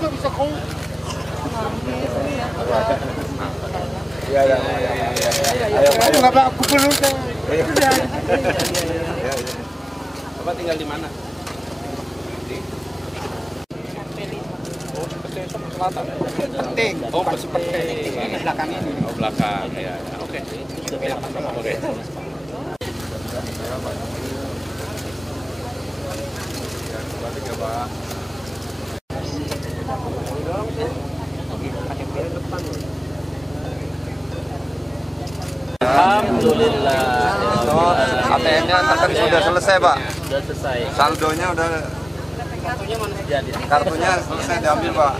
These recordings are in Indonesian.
Nggak bisa kau. Iya. Ayo, Kenapa aku belum? Bapak tinggal di mana? Selatan. Penting. Oh, seperti Ini belakangnya ini. Oh, belakang. Ya. Oke. Oke. Alhamdulillah. ATM-nya kan sudah selesai, Pak. Sudah selesai. Saldonya udah, Kartunya mana jadi? kartunya selesai diambil, Pak.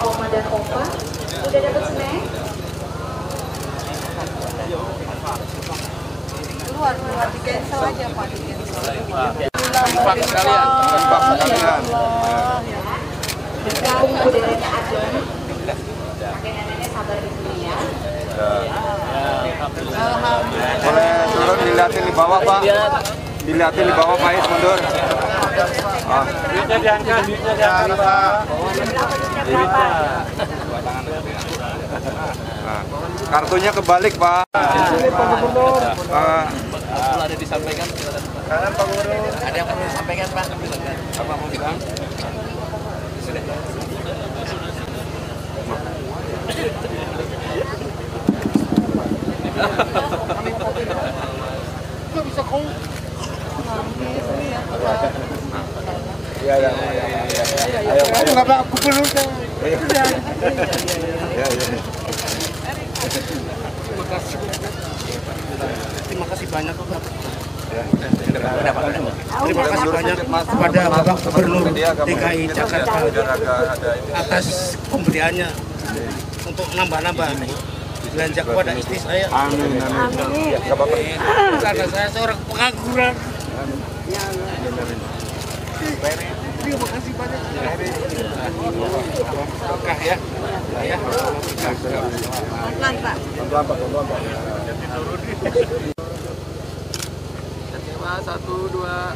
Oma dan Opa udah dapat snack? Keluar di cancel aja Pak, di cancel. Pak sekalian. Pak sekalian. Kamu udaranya adem. Kakek neneknya sabar di sini ya. Boleh turun dilihatin di bawah, Pak. Dilihatin di bawah, Pak. Mundur. Duitnya diangkat, Pak. Nah, kartunya kebalik, Pak. Ada disampaikan. Ada yang perlu disampaikan, Pak. Apa mau bilang? Sudah. Nggak bisa kau. Iya. Ayo. Kenapa aku belum? Terima kasih banyak, Pak. Terima kasih banyak kepada Bapak Gubernur DKI Jakarta atas pemberiannya untuk nambah-nambah belanja kepada istri saya. Amin. Nggak apa-apa. Karena saya seorang pengangguran. Terima kasih banyak. Berkah ya. Pelan Pak. Pelan-pelan, Pak. Satu, dua.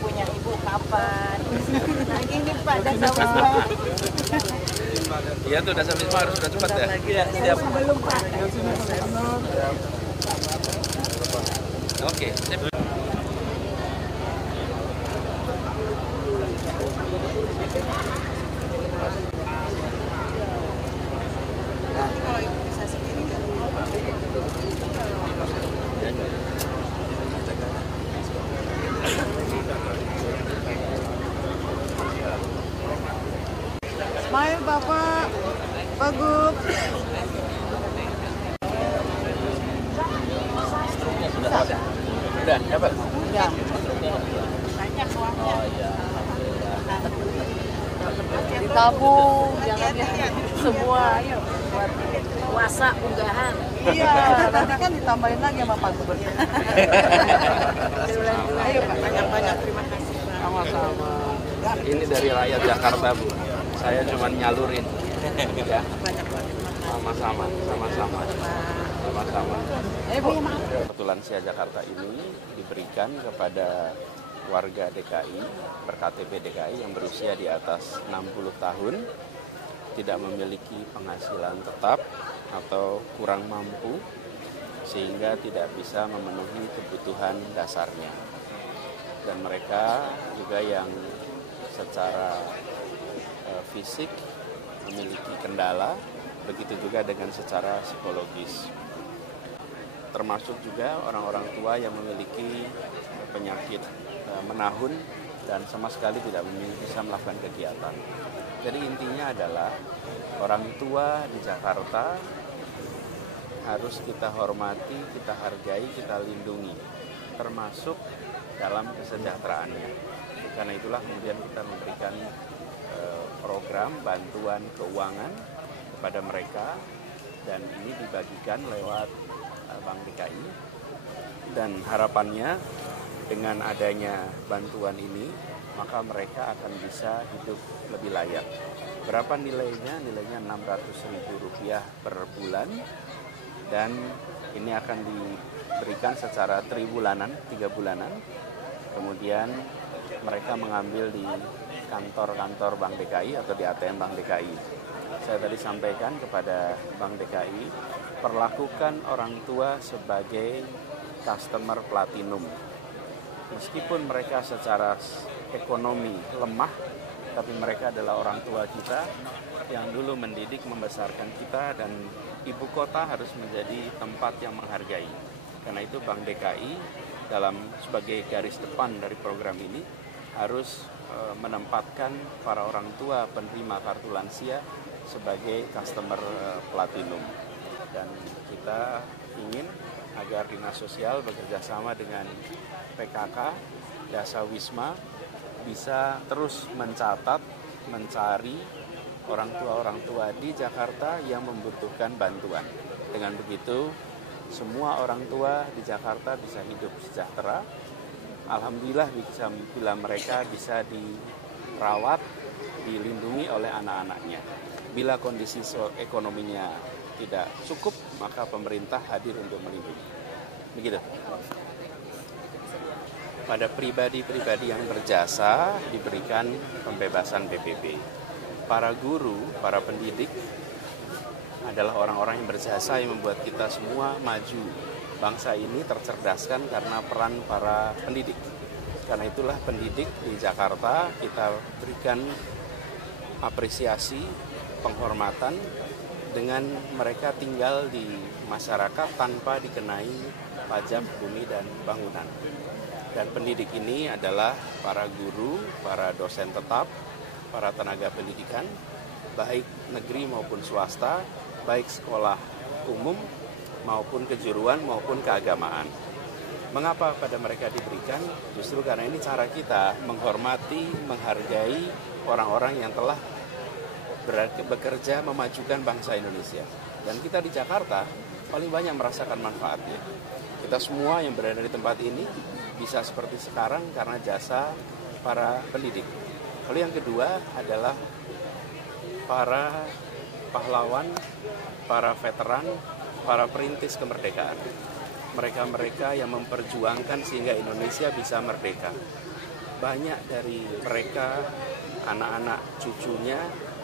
Punya ibu kapan? Nah gini Pak, dasar Iya tuh, dasar Wisma harus sudah cepat ya. Siap. belum Pak. Oke. Sip. Smile Bapak, Bagus. Udah, dapat. Udah. Banyak uangnya. Oh iya. Ditabung, jangan semua. Ayo buat puasa unggahan. Iya, nanti kan ditambahin lagi sama Pak Gubernur. Ayo Pak, banyak-banyak. Terima kasih Pak. Sama-sama. Ini dari rakyat Jakarta, Bu. Saya cuma nyalurin. Ya. Sama-sama. Kebetulan Sia Jakarta ini diberikan kepada warga DKI, berKTP DKI yang berusia di atas 60 tahun, tidak memiliki penghasilan tetap atau kurang mampu, sehingga tidak bisa memenuhi kebutuhan dasarnya. Dan mereka juga yang secara fisik memiliki kendala, begitu juga dengan secara psikologis. Termasuk juga orang-orang tua yang memiliki penyakit menahun dan sama sekali tidak bisa melakukan kegiatan. Jadi intinya adalah orang tua di Jakarta harus kita hormati, kita hargai, kita lindungi, termasuk dalam kesejahteraannya. Karena itulah kemudian kita memberikan program bantuan keuangan kepada mereka, dan ini dibagikan lewat Bank DKI, dan harapannya dengan adanya bantuan ini, maka mereka akan bisa hidup lebih layak. Berapa nilainya? Nilainya Rp600.000 per bulan, dan ini akan diberikan secara tribulanan, 3 bulanan. Kemudian mereka mengambil di kantor-kantor Bank DKI atau di ATM Bank DKI. Saya tadi sampaikan kepada Bank DKI, perlakukan orang tua sebagai customer platinum. Meskipun mereka secara ekonomi lemah, tapi mereka adalah orang tua kita yang dulu mendidik, membesarkan kita, dan ibu kota harus menjadi tempat yang menghargai. Karena itu Bank DKI sebagai garis depan dari program ini harus menempatkan para orang tua penerima kartu lansia sebagai customer platinum. Dan kita ingin agar Dinas Sosial bekerja sama dengan PKK, Jasa Wisma bisa terus mencatat, mencari orang tua di Jakarta yang membutuhkan bantuan. Dengan begitu, semua orang tua di Jakarta bisa hidup sejahtera. Alhamdulillah bila mereka bisa dirawat, dilindungi oleh anak-anaknya. Bila kondisi ekonominya tidak cukup, maka pemerintah hadir untuk melindungi. Begitu. Pada pribadi-pribadi yang berjasa diberikan pembebasan PPP. Para guru, para pendidik adalah orang-orang yang berjasa yang membuat kita semua maju. Bangsa ini tercerdaskan karena peran para pendidik. Karena itulah pendidik di Jakarta kita berikan apresiasi, penghormatan dengan mereka tinggal di masyarakat tanpa dikenai pajak bumi dan bangunan. Dan pendidik ini adalah para guru, para dosen tetap, para tenaga pendidikan, baik negeri maupun swasta, baik sekolah umum maupun kejuruan maupun keagamaan. Mengapa pada mereka diberikan? Justru karena ini cara kita menghormati, menghargai orang-orang yang telah bekerja memajukan bangsa Indonesia. Dan kita di Jakarta paling banyak merasakan manfaatnya. Kita semua yang berada di tempat ini bisa seperti sekarang karena jasa para pendidik. Lalu yang kedua adalah para pahlawan, para veteran, para perintis kemerdekaan. Mereka-mereka yang memperjuangkan sehingga Indonesia bisa merdeka. Banyak dari mereka, anak-anak cucunya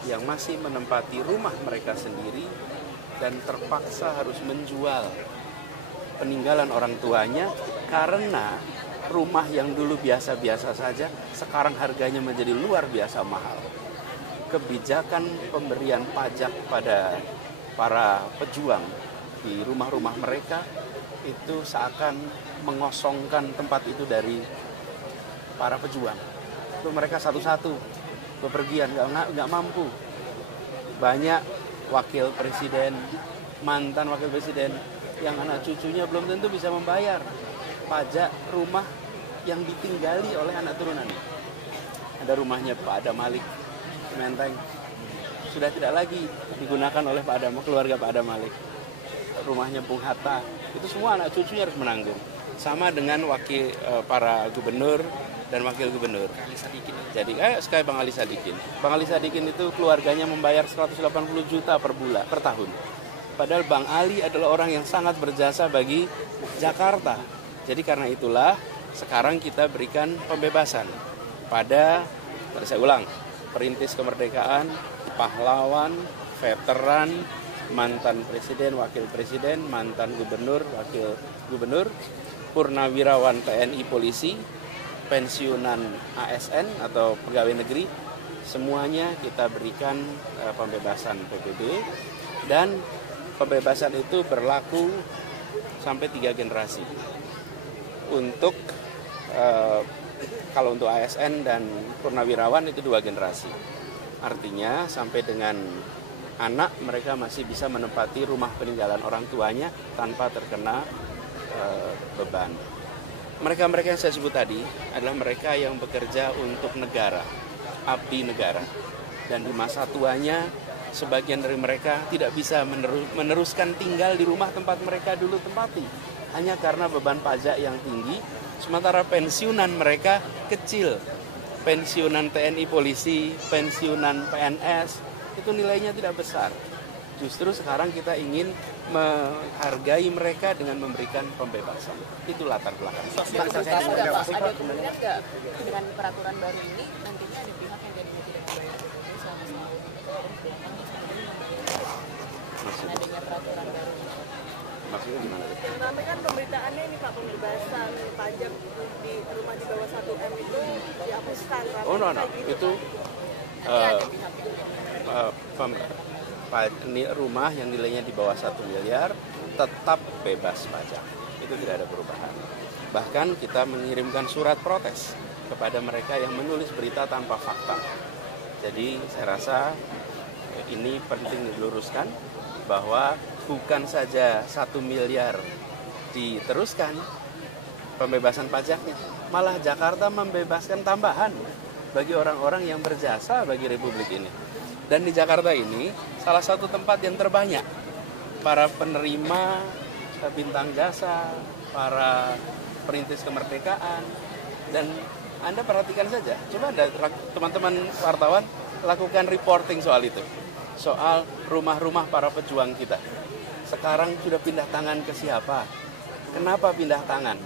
yang masih menempati rumah mereka sendiri dan terpaksa harus menjual peninggalan orang tuanya karena rumah yang dulu biasa-biasa saja sekarang harganya menjadi luar biasa mahal. Kebijakan pemberian pajak pada para pejuang di rumah-rumah mereka itu seakan mengosongkan tempat itu dari para pejuang. Itu mereka satu-satu bepergian, nggak mampu. Banyak wakil presiden, mantan wakil presiden yang anak cucunya belum tentu bisa membayar pajak rumah yang ditinggali oleh anak turunannya. Ada rumahnya Pak Adam Malik, Menteng, sudah tidak lagi digunakan oleh Pak Adam, keluarga Pak Adam Malik. Rumahnya Bung Hatta, itu semua anak cucunya harus menanggung. Sama dengan para gubernur dan wakil gubernur. Jadi sekali Bang Ali Sadikin. Bang Ali Sadikin itu keluarganya membayar 180 juta per tahun. Padahal Bang Ali adalah orang yang sangat berjasa bagi Jakarta. Jadi karena itulah sekarang kita berikan pembebasan pada, saya ulang, perintis kemerdekaan, pahlawan, veteran, mantan presiden, wakil presiden, mantan gubernur, wakil gubernur, purnawirawan TNI Polisi, pensiunan ASN atau pegawai negeri, semuanya kita berikan pembebasan PPB, dan pembebasan itu berlaku sampai 3 generasi. Untuk kalau untuk ASN dan purnawirawan itu 2 generasi. Artinya sampai dengan anak mereka masih bisa menempati rumah peninggalan orang tuanya tanpa terkena beban. Mereka-mereka yang saya sebut tadi adalah mereka yang bekerja untuk negara, abdi negara. Dan di masa tuanya sebagian dari mereka tidak bisa meneruskan tinggal di rumah tempat mereka dulu tempati. Hanya karena beban pajak yang tinggi Sementara pensiunan mereka kecil. Pensiunan TNI Polisi, pensiunan PNS, itu nilainya tidak besar. Justru sekarang kita ingin menghargai mereka dengan memberikan pembebasan. Itu latar belakang. Ada kemungkinan nggak dengan peraturan baru ini nantinya ada pihak yang jadinya tidak dibayar PPP selama setahun? Maksudnya? Adanya peraturan baru. Maksudnya gimana? Tapi kan pemberitaannya ini Pak, pembebasan pajak di rumah di bawah 1 M itu dihapuskan. Oh no, itu rumah yang nilainya di bawah 1 miliar tetap bebas pajak. Itu tidak ada perubahan. Bahkan kita mengirimkan surat protes kepada mereka yang menulis berita tanpa fakta. Jadi saya rasa ini penting diluruskan bahwa bukan saja 1 miliar diteruskan pembebasan pajaknya, malah Jakarta membebaskan tambahan bagi orang-orang yang berjasa bagi Republik ini. Dan di Jakarta ini salah satu tempat yang terbanyak para penerima bintang jasa, para perintis kemerdekaan. Dan Anda perhatikan saja, coba Anda teman-teman wartawan lakukan reporting soal itu, soal rumah-rumah para pejuang kita. Sekarang sudah pindah tangan ke siapa? Kenapa pindah tangan?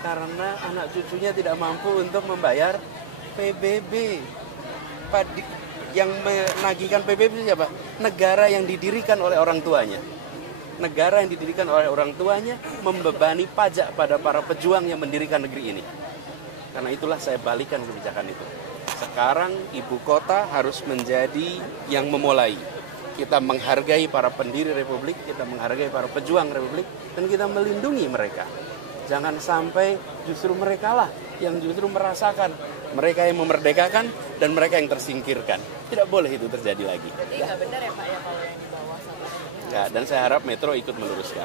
Karena anak cucunya tidak mampu untuk membayar PBB. Yang menagihkan PBB siapa? Negara yang didirikan oleh orang tuanya. Negara yang didirikan oleh orang tuanya membebani pajak pada para pejuang yang mendirikan negeri ini. Karena itulah saya balikan kebijakan itu. Sekarang ibu kota harus menjadi yang memulai. Kita menghargai para pendiri Republik, kita menghargai para pejuang Republik, dan kita melindungi mereka. Jangan sampai justru mereka lah yang justru merasakan mereka yang memerdekakan dan mereka yang tersingkirkan. Tidak boleh itu terjadi lagi. Jadi nggak benar ya Pak ya kalau yang di bawah 1 M ini? Ya, dan saya harap Metro ikut meluruskan.